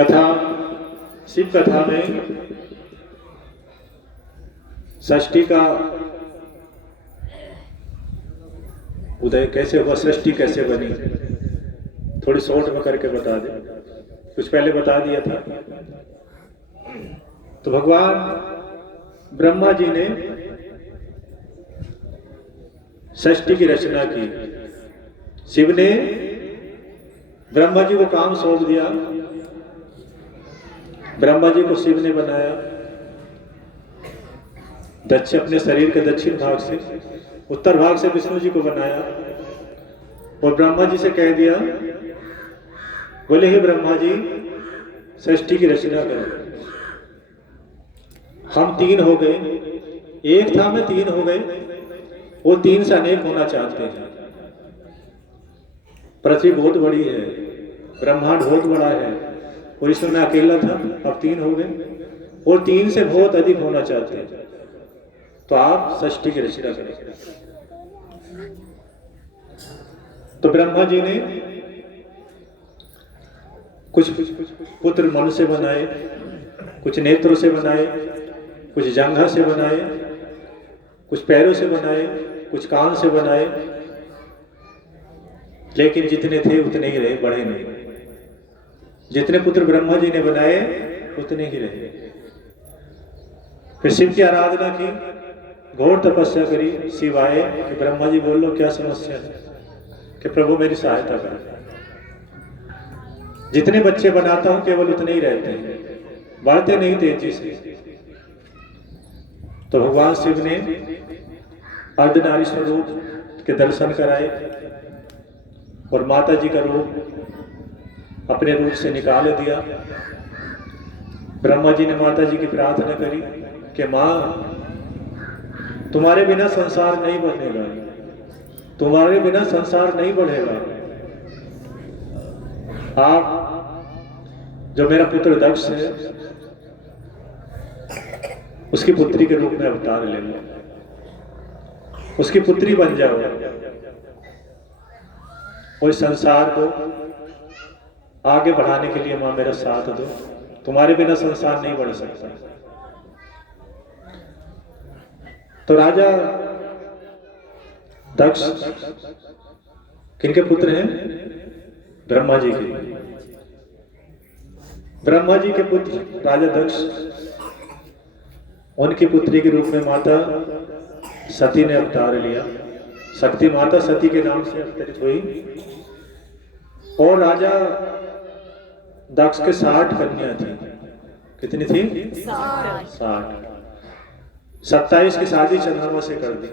कथा, शिव कथा में षष्ठी का उदय कैसे हुआ, सृष्टि कैसे बनी, थोड़ी शॉर्ट में करके बता दे। कुछ पहले बता दिया था। तो भगवान ब्रह्मा जी ने सृष्टि की रचना की। शिव ने ब्रह्मा जी को काम सौंप दिया। ब्रह्मा जी को शिव ने बनाया दक्षिण, अपने शरीर के दक्षिण भाग से, उत्तर भाग से विष्णु जी को बनाया और ब्रह्मा जी से कह दिया, बोले हे ब्रह्मा जी सृष्टि की रचना करो। हम तीन हो गए, एक था मैं तीन हो गए, वो तीन से अनेक होना चाहते हैं। पृथ्वी बहुत बड़ी है, ब्रह्मांड बहुत बड़ा है और इसमें मैं अकेला था, अब तीन हो गए और तीन से बहुत अधिक होना चाहते हैं। तो आप सृष्टि की रचना करें। तो ब्रह्मा जी ने कुछ पुत्र मन से बनाए, कुछ नेत्रों से बनाए, कुछ जांघा से बनाए, कुछ पैरों से बनाए, कुछ कान से बनाए, लेकिन जितने थे उतने ही रहे, बढ़े नहीं। जितने पुत्र ब्रह्मा जी ने बनाए उतने ही रहे। फिर शिव की आराधना की, घोर तपस्या करी। शिव आए कि ब्रह्मा जी बोल लो क्या समस्या है, कि प्रभु मेरी सहायता कर। जितने बच्चे बनाता हूं केवल उतने ही रहते हैं, बढ़ते नहीं तेजी से। तो भगवान शिव ने अर्धनारी स्वरूप के दर्शन कराए और माता जी का रूप अपने रूप से निकाल दिया। ब्रह्मा जी ने माता जी की प्रार्थना करी कि माँ तुम्हारे बिना संसार नहीं बनेगा, तुम्हारे बिना संसार नहीं बढ़ेगा। आप जो मेरा पुत्र दक्ष है उसकी पुत्री के रूप में अवतार ले लो, उसकी पुत्री बन जाओ और संसार को आगे बढ़ाने के लिए मां मेरा साथ दो, तुम्हारे बिना संसार नहीं बढ़ सकता। तो राजा दक्ष किनके पुत्र हैं? ब्रह्मा जी के। ब्रह्मा जी के पुत्र राजा दक्ष, उनकी पुत्री के रूप में माता सती ने अवतार लिया। शक्ति माता सती के नाम से अवतरित हुई और राजा दक्ष के 60 कन्या थी। कितनी थी? 60। 27 की शादी चंद्रमा से कर दी।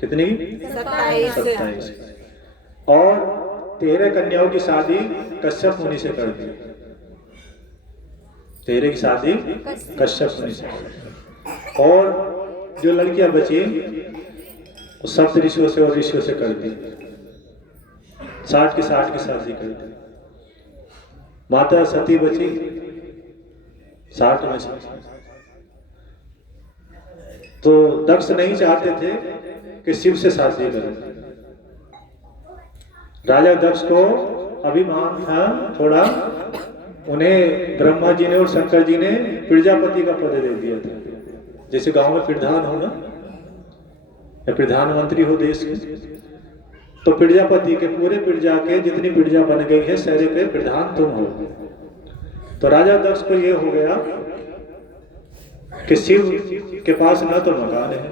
कितनी? 27। और 13 कन्याओं की शादी कश्यप मुनि से कर दी। 13 की शादी कश्यप मुनि से। और जो लड़कियां बची वो सप्त ऋषियों से और ऋषियों से कर दी। 60 की शादी कर दी। माता सती बची 60 में से। तो दक्ष नहीं चाहते थे कि शिव से शादी करें। राजा दक्ष को अभिमान था थोड़ा, उन्हें ब्रह्मा जी ने और शंकर जी ने प्रजापति का पद दे दिया था। जैसे गांव में प्रधान हो ना, या प्रधानमंत्री हो देश के, तो प्रजापति के पूरे प्रजा के जितनी प्रजा बन गई है सारे पे प्रधान तुम हो। तो राजा दक्ष को ये हो गया कि शिव के पास ना तो मकान है,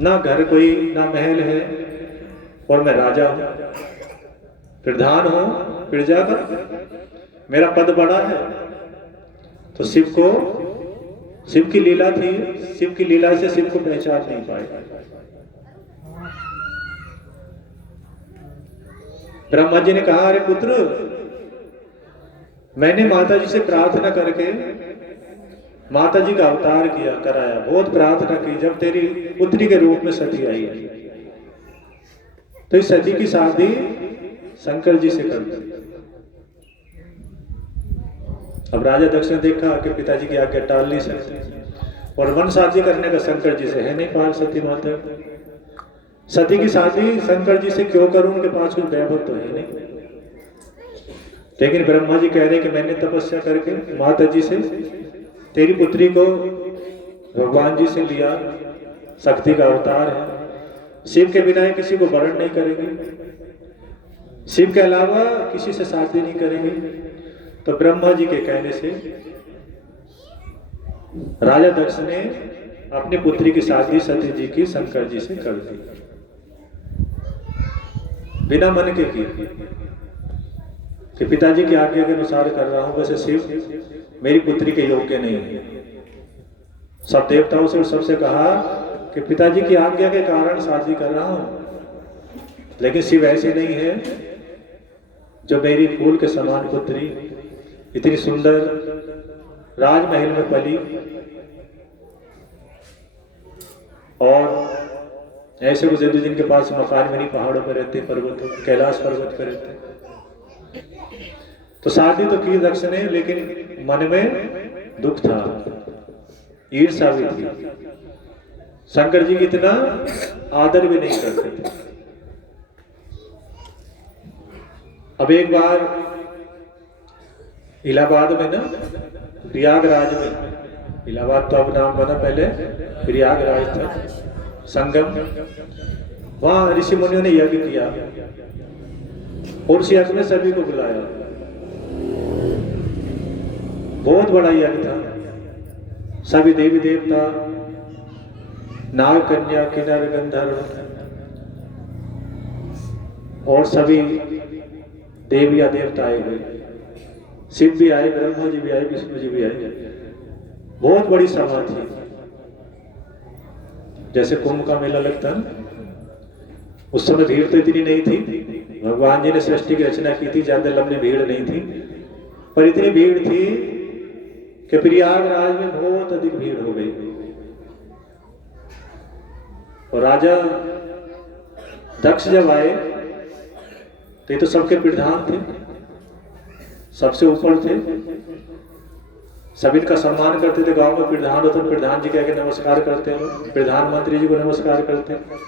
ना घर कोई, ना महल है, और मैं राजा हूं, प्रधान हूं प्रजा का, मेरा पद बड़ा है। तो शिव को, शिव की लीला थी, शिव की लीला से शिव को पहचान नहीं पाए। ब्रह्मा जी ने कहा, अरे पुत्र, मैंने माता जी से प्रार्थना करके माता जी का अवतार किया कराया, बहुत प्रार्थना की। जब तेरी पुत्री के रूप में सती आई तो इस सती की शादी शंकर जी से कर दी। अब राजा दक्ष ने देखा कि पिताजी की आज्ञा टाल नहीं सकते और वन शादी करने का शंकर जी से है नहीं पाल सती माता। सती की शादी शंकर जी से क्यों करूं, उनके पास कुछ वैभव तो है नहीं। लेकिन ब्रह्मा जी कह रहे कि मैंने तपस्या करके माता जी से तेरी पुत्री को भगवान जी से लिया, शक्ति का अवतार है, शिव के बिना ये किसी को वरण नहीं करेंगे, शिव के अलावा किसी से शादी नहीं करेंगे। तो ब्रह्मा जी के कहने से राजा दक्ष ने अपनी पुत्री की शादी सती जी की शंकर जी से कर दी, बिना मन के की कि पिताजी की आज्ञा के अनुसार कर रहा हूं, वैसे शिव मेरी पुत्री के योग्य नहीं है। सब देवताओं से और सबसे कहा कि पिताजी की आज्ञा के कारण शादी कर रहा हूं, लेकिन शिव ऐसे नहीं है जो मेरी फूल के समान पुत्री इतनी सुंदर राजमहल में पली और ऐसे गुजर जिनके पास मकान में नहीं, पहाड़ों पर रहते, पर्वतों कैलाश पर्वत पर रहते। तो शादी तो की दक्ष ने, लेकिन मन में दुख था, ईर्ष्या भी थी, शंकर जी की इतना आदर भी नहीं करते थे। अब एक बार इलाहाबाद में ना, प्रयागराज में, इलाहाबाद तो अब नाम बना, पहले प्रयागराज था संगम, वहां ऋषि मुनियों ने यज्ञ किया और उस यज्ञ में सभी को बुलाया। बहुत बड़ा यज्ञ था, सभी देवी देवता, नाग कन्या, किन्नर गंधर्व और सभी देविया देवता आए हुए, शिव भी आए, ब्रह्मा जी भी आए, विष्णु जी भी आए। बहुत बड़ी सभा थी, जैसे कुंभ का मेला लगता है ना। उस समय भीड़ तो इतनी नहीं थी, भगवान जी ने सृष्टि की रचना की थी, ज्यादा लंबी भीड़ नहीं थी, पर इतनी भीड़ थी कि प्रयागराज में बहुत अधिक भीड़ हो गई। और राजा दक्ष जब आए तो ये तो सबके प्रधान थे, सबसे ऊपर थे, सभी का सम्मान करते थे। गांव में प्रधान होते, प्रधान जी कह के नमस्कार करते हैं, प्रधानमंत्री जी को नमस्कार करते हैं,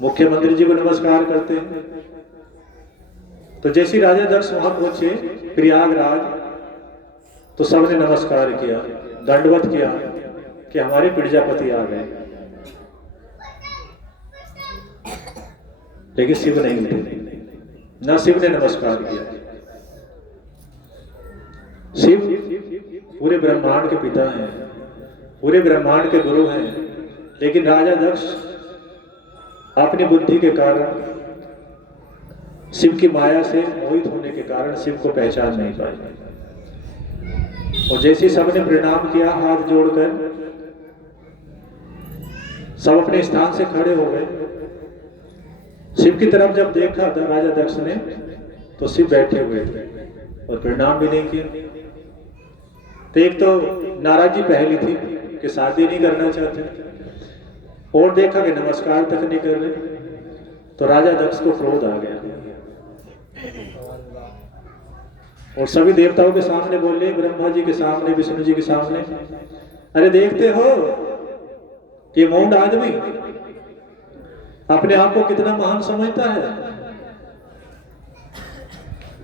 मुख्यमंत्री जी को नमस्कार करते हैं। तो जैसे राजा दक्ष वहां पहुंचे प्रयागराज, तो सबने नमस्कार किया, दंडवत किया कि हमारे प्रजापति आ गए, लेकिन शिव नहीं उठे, ना शिव ने नमस्कार किया। शिव पूरे ब्रह्मांड के पिता हैं, पूरे ब्रह्मांड के गुरु हैं, लेकिन राजा दक्ष अपनी बुद्धि के कारण, शिव की माया से मोहित होने के कारण शिव को पहचान नहीं पाए। और जैसे सबने प्रणाम किया हाथ जोड़कर, सब अपने स्थान से खड़े हो गए। शिव की तरफ जब देखा था राजा दक्ष ने, तो शिव बैठे हुए थे और प्रणाम भी नहीं किया। तो एक तो नाराजगी पहली थी कि शादी नहीं करना चाहते, और देखा कि नमस्कार तक नहीं कर रहे, तो राजा दक्ष को क्रोध आ गया और सभी देवताओं के सामने बोले, ब्रह्मा जी के सामने, विष्णु जी के सामने, अरे देखते हो ये मूढ़ आदमी अपने आप को कितना महान समझता है,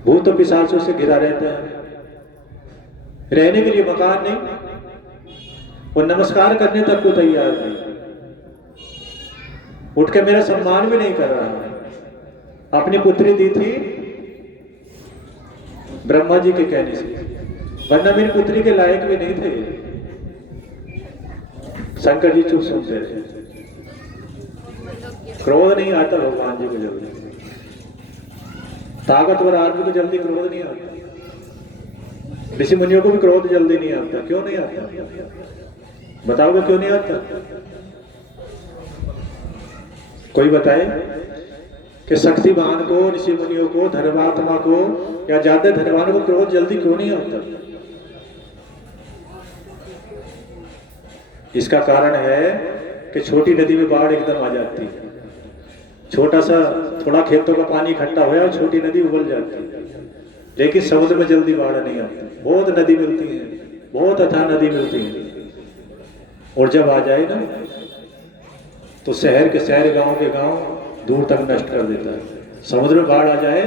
भूत पिशाचों से घिरा रहता है, रहने के लिए मकान नहीं और नमस्कार करने तक को तैयार नहीं, उठ के मेरा सम्मान भी नहीं कर रहा है। अपनी पुत्री दी थी ब्रह्मा जी के कहने से, वरना मेरी पुत्री के लायक भी नहीं थे। शंकर जी चुप सुनते रहे। क्रोध नहीं आता भगवान जी को जल्दी, ताकतवर आदमी को जल्दी क्रोध नहीं आता, ऋषि मुनियों को भी क्रोध जल्दी नहीं आता। क्यों नहीं आता, बताओगे क्यों नहीं आता? कोई बताए कि शक्तिमान को, ऋषि मुनियों को, धर्मात्मा को या ज्यादा धर्मवान को क्रोध जल्दी क्यों नहीं आता? इसका कारण है कि छोटी नदी में बाढ़ एकदम आ जाती है, छोटा सा थोड़ा खेतों का पानी इकट्ठा हुआ और छोटी नदी उबल जाती है, लेकिन समुद्र में जल्दी बाढ़ नहीं आती। बहुत नदी मिलती है, बहुत अथाह नदी मिलती है, और जब आ जाए ना तो शहर के शहर, गांव के गांव दूर तक नष्ट कर देता है। समुद्र में बाढ़ आ जाए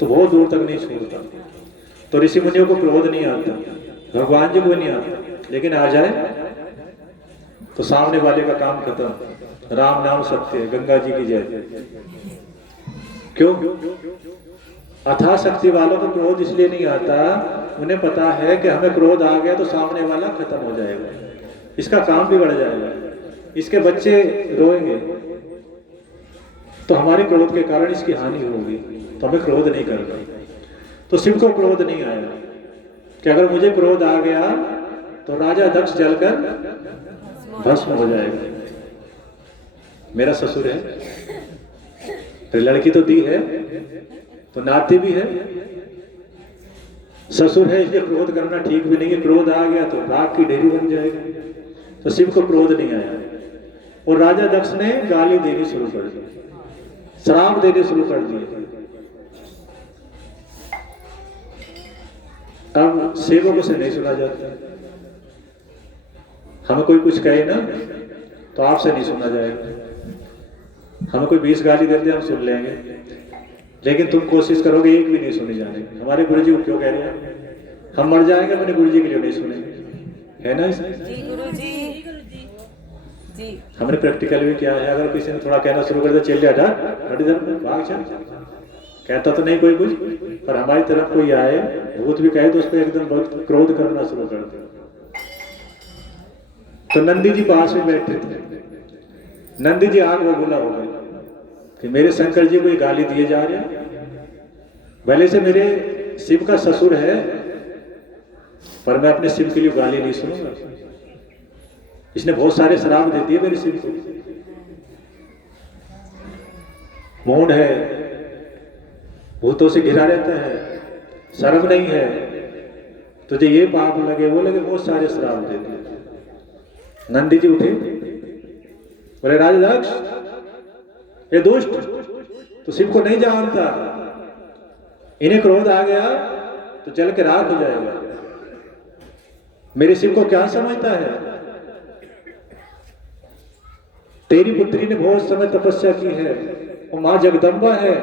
तो बहुत दूर तक नहीं छोड़ता। तो ऋषि मुनियों को क्रोध नहीं आता, भगवान जी को नहीं आता, लेकिन आ जाए तो सामने वाले का काम खत्म। राम नाम सत्य है, गंगा जी की जय। क्यों? अथाह शक्ति वालों को क्रोध इसलिए नहीं आता, उन्हें पता है कि हमें क्रोध आ गया तो सामने वाला खत्म हो जाएगा, इसका काम भी बढ़ जाएगा, इसके बच्चे रोएंगे, तो हमारे क्रोध के कारण इसकी हानि होगी, तो हमें क्रोध नहीं करना। तो शिव को क्रोध नहीं आया कि अगर मुझे क्रोध आ गया तो राजा दक्ष जलकर भस्म हो जाएगा। मेरा ससुर है, तो लड़की तो दी है, तो नाती भी है, ससुर है, इसलिए क्रोध करना ठीक भी नहीं है। क्रोध आ गया तो राख की ढेरी बन जाएगी। तो शिव को क्रोध नहीं आया और राजा दक्ष ने गाली देनी शुरू कर दी, श्राप देने शुरू कर दिए। अब सेवकों से नहीं सुना जाता, हमें कोई कुछ कहे ना तो आपसे नहीं सुना जाएगा। हमें कोई 20 गाली देते हम सुन लेंगे, लेकिन तुम कोशिश करोगे एक भी नहीं सुनी जाने। हमारे गुरु जी को क्यों कह रहे हैं? हम मर जाएंगे अपने गुरु जी के लिए नहीं सुनेंगे, है ना? जी गुरु जी। हमने प्रैक्टिकल भी किया है। अगर किसी ने थोड़ा कहना शुरू कर दिया, चल हटा हट इधर भाग चल, कहता तो नहीं कोई कुछ, पर हमारी तरफ कोई आए भूत भी कहे तो उस पर एकदम बहुत क्रोध करना शुरू कर दे। तो नंदी जी पास में बैठे थे। नंदी जी आग बबूला हो गए कि मेरे शंकर जी को ये गाली दिए जा रहे हैं। भले से मेरे शिव का ससुर है, पर मैं अपने शिव के लिए गाली नहीं सुनूंगा। इसने बहुत सारे श्राप दे दिए मेरे शिव को। मूढ़ है, भूतों से घिरा रहता है, शर्म नहीं है, तुझे ये पाप लगे वो लगे, बहुत सारे श्राप दे दिए। नंदी जी उठे, बोले राजा दक्ष, ये दुष्ट तो शिव को नहीं जानता, इन्हें क्रोध आ गया तो जल के राख हो जाएगा। मेरे शिव को क्या समझता है? तेरी पुत्री ने बहुत समय तपस्या की है, वो मां जगदम्बा है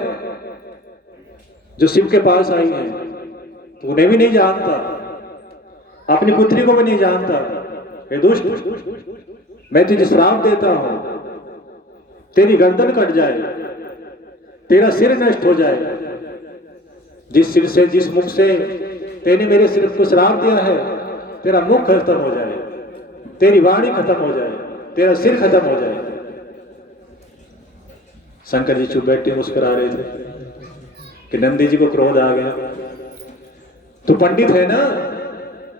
जो शिव के पास आई है, तो उन्हें भी नहीं जानता, अपनी पुत्री को भी नहीं जानता। हे दुष्ट, मैं तुझे श्राप देता हूं, तेरी गर्दन कट जाए, तेरा सिर नष्ट हो जाए। जिस सिर से, जिस मुख से तेने मेरे सिर को श्राप दिया है, तेरा मुख खत्म हो जाए, तेरी वाणी खत्म हो जाए, तेरा सिर खत्म हो जाए। शंकर जी चुप बैठे मुस्कुरा रहे थे कि नंदी जी को क्रोध आ गया। तू पंडित है ना,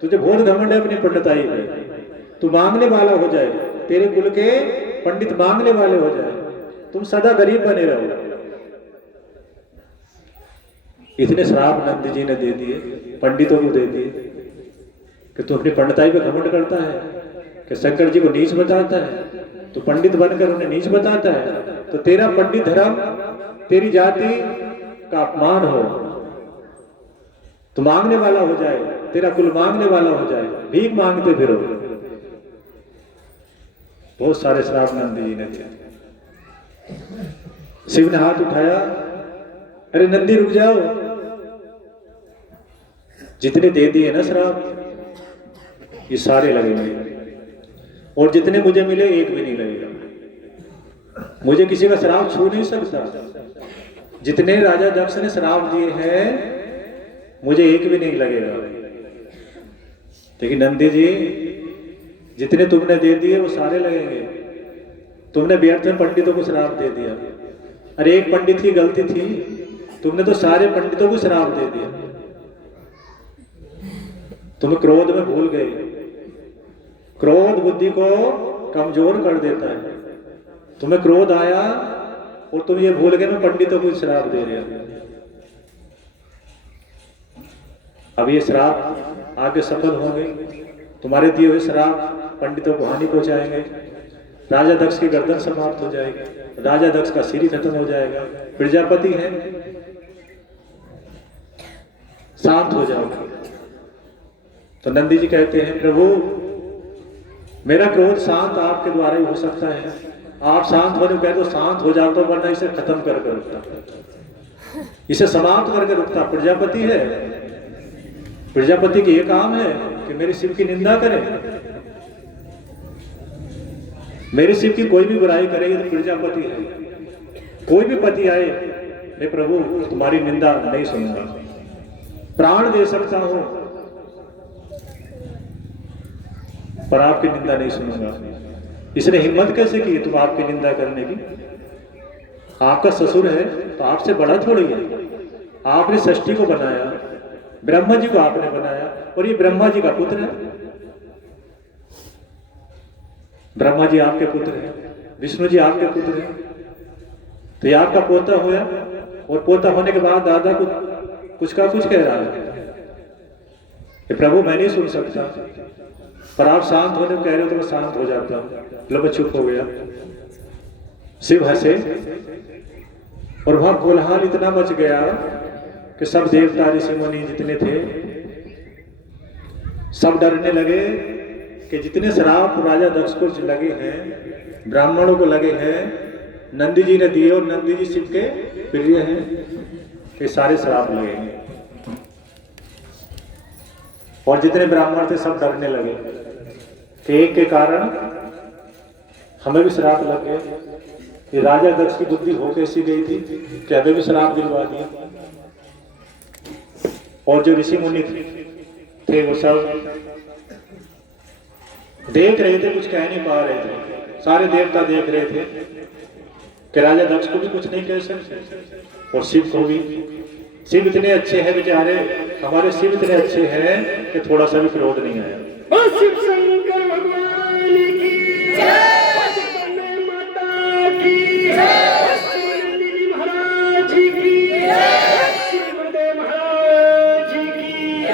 तुझे बहुत घमंड है अपनी पंडिताई में, तू मांगने वाला हो जाए, तेरे कुल के पंडित मांगने वाले हो जाए, तुम सदा गरीब बने रहो। इतने श्राप नंदी जी ने दे दिए, पंडितों को दे दिए कि तू अपनी पंडिताई पे घमंड करता है, कि शंकर जी को नीच बताता है, तो पंडित बनकर उन्हें नीच बताता है, तो तेरा पंडित धर्म, तेरी जाति का अपमान हो, तो मांगने वाला हो जाए, तेरा कुल मांगने वाला हो जाए, भीख मांगते फिरो। बहुत सारे श्राप नंदी जी ने दिए। शिव ने हाथ उठाया, अरे नंदी रुक जाओ, जितने दे दिए ना श्राप ये सारे लगेंगे, और जितने मुझे मिले एक भी नहीं लगेगा। मुझे किसी का श्राप छू नहीं सकता। जितने राजा दक्ष ने श्राप दिए हैं मुझे एक भी नहीं लगेगा। लेकिन नंदी जी, जितने तुमने दे दिए वो सारे लगेंगे। तुमने व्यर्थ में पंडितों को श्राप दे दिया। अरे एक पंडित की गलती थी, तुमने तो सारे पंडितों को श्राप दे दिया। तुम क्रोध में भूल गए। क्रोध बुद्धि को कमजोर कर देता है। तुम्हें क्रोध आया और तुम ये भूल गए मैं पंडितों को श्राप दे रहा। अब ये श्राप आगे सफल होंगे, तुम्हारे दिए हुए श्राप पंडितों को हानि पहुंचाएंगे। राजा दक्ष की गर्दन समाप्त हो जाएगी, राजा दक्ष का सिर ही खत्म हो जाएगा। प्रजापति है, शांत हो जाओ। तो नंदी जी कहते हैं, प्रभु मेरा क्रोध शांत आपके द्वारा ही हो सकता है। आप शांत होने को कह दो शांत हो जाओ, तो वरना इसे खत्म कर। इसे समाप्त करके रुकता प्रजापति है। प्रजापति की ये काम है कि मेरे शिव की निंदा करे, मेरे शिव की कोई भी बुराई करेगी तो प्रजापति है। कोई भी पति आए, मैं प्रभु तुम्हारी निंदा नहीं सुनूंगा, प्राण दे सकता हूं पर आपकी निंदा नहीं सुनूंगा। इसने हिम्मत कैसे की तुम आपकी निंदा करने की? आपका ससुर है तो आपसे बड़ा थोड़ी है। आपने सृष्टि को बनाया, ब्रह्मा जी को आपने बनाया, और ये ब्रह्मा जी का पुत्र है। ब्रह्मा जी आपके पुत्र हैं, विष्णु जी आपके पुत्र हैं, तो ये आपका पोता होया, और पोता होने के बाद दादा को कुछ का कुछ कह रहा है कि प्रभु मैं नहीं सुन सकता, पर आप शांत होने को कह रहे हो तो मैं शांत हो जाता हूं। लो मैं चुप हो गया। शिव हंसे और वहां कोलाहल इतना मच गया कि सब देवता ऋषि मुनि जितने थे सब डरने लगे कि जितने श्राप राजा दक्ष को लगे हैं, ब्राह्मणों को लगे हैं, नंदी जी ने दिए, और नंदी जी शिव के प्रिय हैं, ये सारे श्राप लगे हैं। और जितने ब्राह्मण थे सब डरने लगे कि एक के कारण हमें भी श्राप लग गए। ये राजा दक्ष की बुद्धि हो कैसी गई थी कि हमें भी श्राप दिलवा दिया। और जो ऋषि मुनि थे वो सब देख रहे थे, कुछ कह नहीं पा रहे थे। सारे देवता देख रहे थे कि राजा दक्ष को भी कुछ नहीं कह सकते और शिव को भी। शिव इतने अच्छे हैं बेचारे, हमारे शिव इतने अच्छे हैं कि थोड़ा सा भी क्रोध नहीं आया। शिव शंकर भगवान की जय, माता की जय, महाराज की जय, शिवदेव महाराज की जय।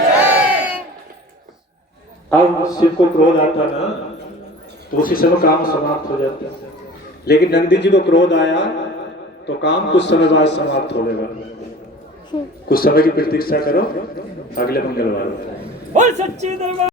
अब शिव को क्रोध आता ना तो उसी समय काम समाप्त हो जाता, लेकिन नंदी जी को क्रोध आया तो काम कुछ समय बाद समाप्त हो जाएगा। कुछ समय की प्रतीक्षा करो, अगले मंगलवार। बोल सच्ची दरबार।